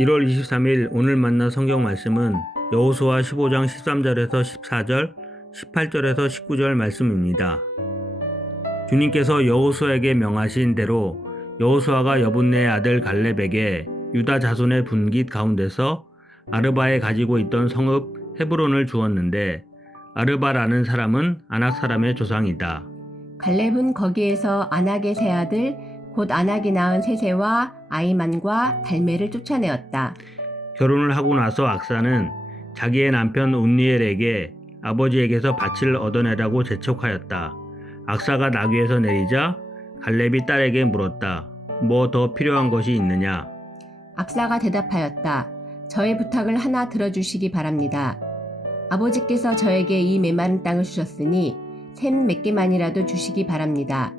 1월 23일 오늘 만난 성경 말씀은 여호수아 15장 13절에서 14절, 18절에서 19절 말씀입니다. 주님께서 여호수아에게 명하신 대로 여호수아가 여분네의 아들 갈렙에게 유다 자손의 분깃 가운데서 아르바에 가지고 있던 성읍 헤브론을 주었는데 아르바라는 사람은 아낙 사람의 조상이다. 갈렙은 거기에서 아낙의 세 아들 곧 아낙이 낳은 세세와 아이만과 달메를 쫓아내었다. 결혼을 하고 나서 악사는 자기의 남편 운니엘에게 아버지에게서 밭을 얻어내라고 재촉하였다. 악사가 나귀에서 내리자 갈렙이 딸에게 물었다. 뭐 더 필요한 것이 있느냐? 악사가 대답하였다. 저의 부탁을 하나 들어주시기 바랍니다. 아버지께서 저에게 이 메마른 땅을 주셨으니 샘 몇 개만이라도 주시기 바랍니다.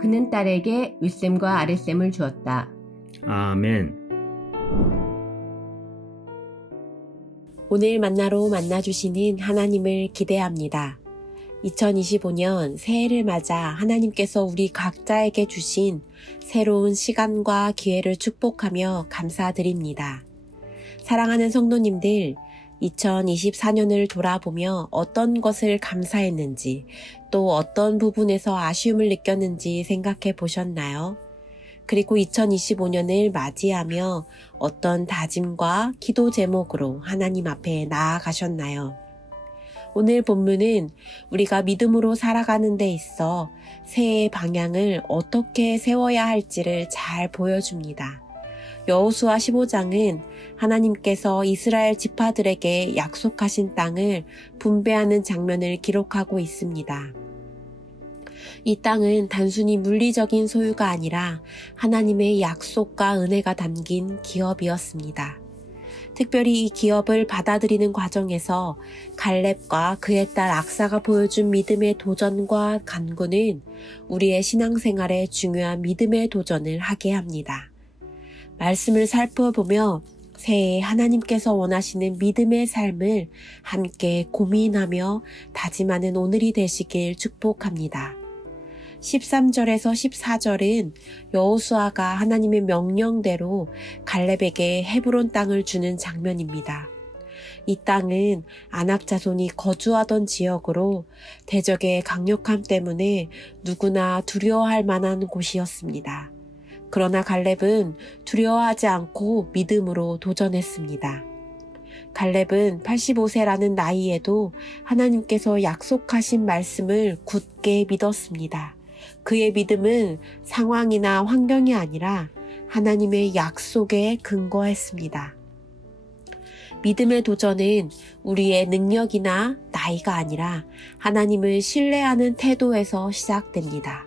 그는 딸에게 윗샘과 아랫샘을 주었다. 아멘. 오늘 만나로 만나주시는 하나님을 기대합니다. 2025년 새해를 맞아 하나님께서 우리 각자에게 주신 새로운 시간과 기회를 축복하며 감사드립니다. 사랑하는 성도님들, 2024년을 돌아보며 어떤 것을 감사했는지, 또 어떤 부분에서 아쉬움을 느꼈는지 생각해 보셨나요? 그리고 2025년을 맞이하며 어떤 다짐과 기도 제목으로 하나님 앞에 나아가셨나요? 오늘 본문은 우리가 믿음으로 살아가는 데 있어 새해의 방향을 어떻게 세워야 할지를 잘 보여줍니다. 여호수아 15장은 하나님께서 이스라엘 지파들에게 약속하신 땅을 분배하는 장면을 기록하고 있습니다. 이 땅은 단순히 물리적인 소유가 아니라 하나님의 약속과 은혜가 담긴 기업이었습니다. 특별히 이 기업을 받아들이는 과정에서 갈렙과 그의 딸 악사가 보여준 믿음의 도전과 간구는 우리의 신앙생활에 중요한 믿음의 도전을 하게 합니다. 말씀을 살펴보며 새해 하나님께서 원하시는 믿음의 삶을 함께 고민하며 다짐하는 오늘이 되시길 축복합니다. 13절에서 14절은 여호수아가 하나님의 명령대로 갈렙에게 헤브론 땅을 주는 장면입니다. 이 땅은 아낙 자손이 거주하던 지역으로 대적의 강력함 때문에 누구나 두려워할 만한 곳이었습니다. 그러나 갈렙은 두려워하지 않고 믿음으로 도전했습니다. 갈렙은 85세라는 나이에도 하나님께서 약속하신 말씀을 굳게 믿었습니다. 그의 믿음은 상황이나 환경이 아니라 하나님의 약속에 근거했습니다. 믿음의 도전은 우리의 능력이나 나이가 아니라 하나님을 신뢰하는 태도에서 시작됩니다.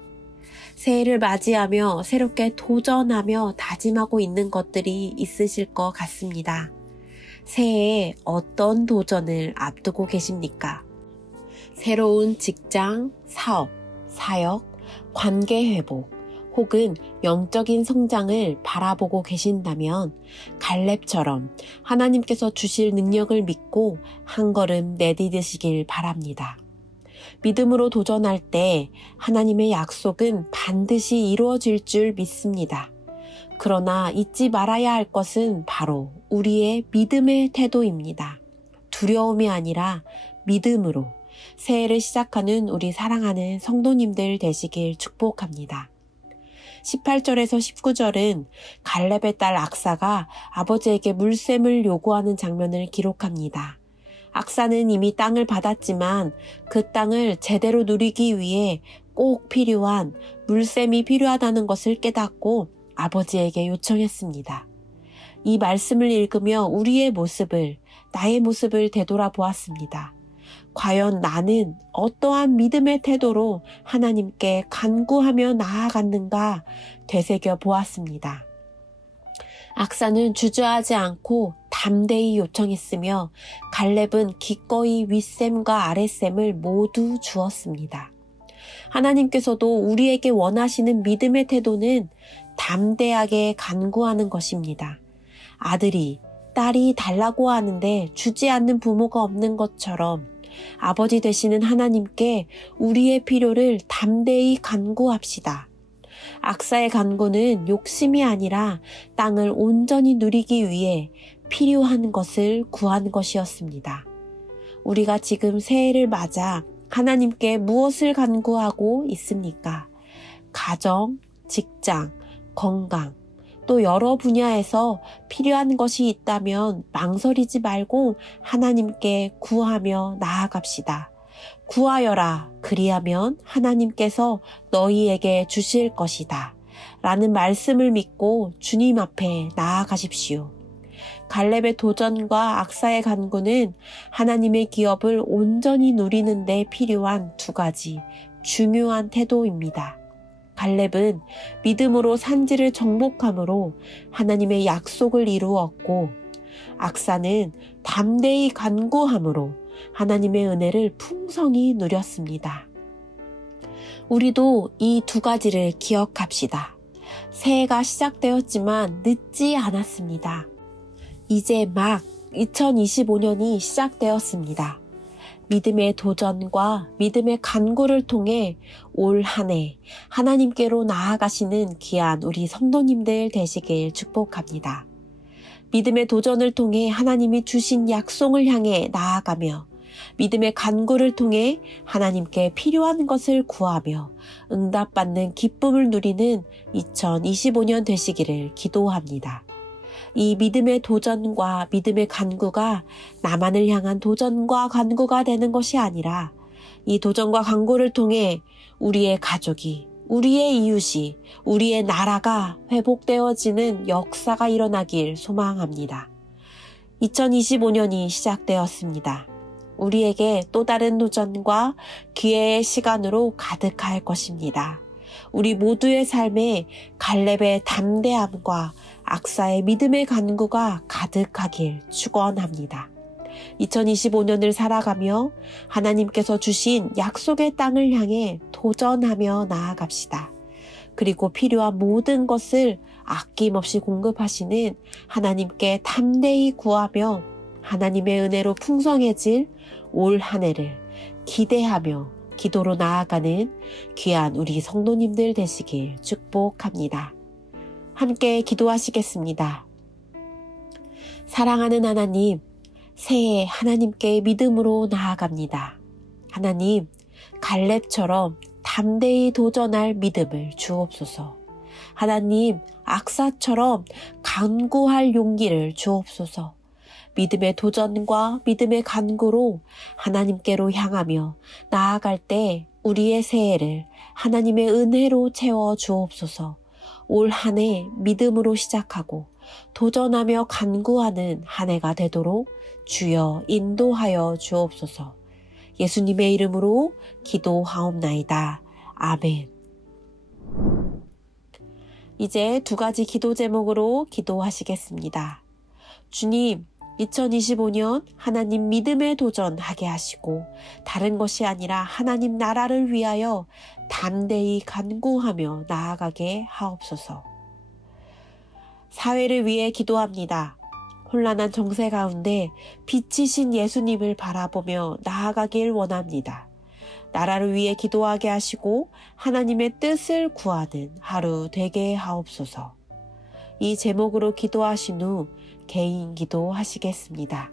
새해를 맞이하며 새롭게 도전하며 다짐하고 있는 것들이 있으실 것 같습니다. 새해에 어떤 도전을 앞두고 계십니까? 새로운 직장, 사업, 사역, 관계 회복, 혹은 영적인 성장을 바라보고 계신다면 갈렙처럼 하나님께서 주실 능력을 믿고 한 걸음 내디디시길 바랍니다. 믿음으로 도전할 때 하나님의 약속은 반드시 이루어질 줄 믿습니다. 그러나 잊지 말아야 할 것은 바로 우리의 믿음의 태도입니다. 두려움이 아니라 믿음으로 새해를 시작하는 우리 사랑하는 성도님들 되시길 축복합니다. 18절에서 19절은 갈렙의 딸 악사가 아버지에게 물샘을 요구하는 장면을 기록합니다. 악사는 이미 땅을 받았지만 그 땅을 제대로 누리기 위해 꼭 필요한 물샘이 필요하다는 것을 깨닫고 아버지에게 요청했습니다. 이 말씀을 읽으며 우리의 모습을, 나의 모습을 되돌아보았습니다. 과연 나는 어떠한 믿음의 태도로 하나님께 간구하며 나아갔는가 되새겨 보았습니다. 악사는 주저하지 않고 담대히 요청했으며 갈렙은 기꺼이 윗샘과 아랫샘을 모두 주었습니다. 하나님께서도 우리에게 원하시는 믿음의 태도는 담대하게 간구하는 것입니다. 아들이, 딸이 달라고 하는데 주지 않는 부모가 없는 것처럼 아버지 되시는 하나님께 우리의 필요를 담대히 간구합시다. 악사의 간구는 욕심이 아니라 땅을 온전히 누리기 위해 필요한 것을 구한 것이었습니다. 우리가 지금 새해를 맞아 하나님께 무엇을 간구하고 있습니까? 가정, 직장, 건강, 또 여러 분야에서 필요한 것이 있다면 망설이지 말고 하나님께 구하며 나아갑시다. 구하여라, 그리하면 하나님께서 너희에게 주실 것이다. 라는 말씀을 믿고 주님 앞에 나아가십시오. 갈렙의 도전과 악사의 간구는 하나님의 기업을 온전히 누리는 데 필요한 두 가지 중요한 태도입니다. 갈렙은 믿음으로 산지를 정복함으로 하나님의 약속을 이루었고, 악사는 담대히 간구함으로 하나님의 은혜를 풍성히 누렸습니다. 우리도 이 두 가지를 기억합시다. 새해가 시작되었지만 늦지 않았습니다. 이제 막 2025년이 시작되었습니다. 믿음의 도전과 믿음의 간구를 통해 올 한 해 하나님께로 나아가시는 귀한 우리 성도님들 되시길 축복합니다. 믿음의 도전을 통해 하나님이 주신 약속을 향해 나아가며 믿음의 간구를 통해 하나님께 필요한 것을 구하며 응답받는 기쁨을 누리는 2025년 되시기를 기도합니다. 이 믿음의 도전과 믿음의 간구가 나만을 향한 도전과 간구가 되는 것이 아니라 이 도전과 간구를 통해 우리의 가족이, 우리의 이웃이, 우리의 나라가 회복되어지는 역사가 일어나길 소망합니다. 2025년이 시작되었습니다. 우리에게 또 다른 도전과 기회의 시간으로 가득할 것입니다. 우리 모두의 삶에 갈렙의 담대함과 악사의 믿음의 간구가 가득하길 축원합니다. 2025년을 살아가며 하나님께서 주신 약속의 땅을 향해 도전하며 나아갑시다. 그리고 필요한 모든 것을 아낌없이 공급하시는 하나님께 담대히 구하며 하나님의 은혜로 풍성해질 올 한 해를 기대하며 기도로 나아가는 귀한 우리 성도님들 되시길 축복합니다. 함께 기도하시겠습니다. 사랑하는 하나님, 새해 하나님께 믿음으로 나아갑니다. 하나님, 갈렙처럼 담대히 도전할 믿음을 주옵소서. 하나님, 악사처럼 간구할 용기를 주옵소서. 믿음의 도전과 믿음의 간구로 하나님께로 향하며 나아갈 때 우리의 새해를 하나님의 은혜로 채워 주옵소서. 올 한 해 믿음으로 시작하고 도전하며 간구하는 한 해가 되도록 주여 인도하여 주옵소서. 예수님의 이름으로 기도하옵나이다. 아멘. 이제 두 가지 기도 제목으로 기도하시겠습니다. 주님, 2025년 하나님 믿음에 도전하게 하시고 다른 것이 아니라 하나님 나라를 위하여 담대히 간구하며 나아가게 하옵소서. 사회를 위해 기도합니다. 혼란한 정세 가운데 빛이신 예수님을 바라보며 나아가길 원합니다. 나라를 위해 기도하게 하시고 하나님의 뜻을 구하는 하루 되게 하옵소서. 이 제목으로 기도하신 후 개인 기도하시겠습니다.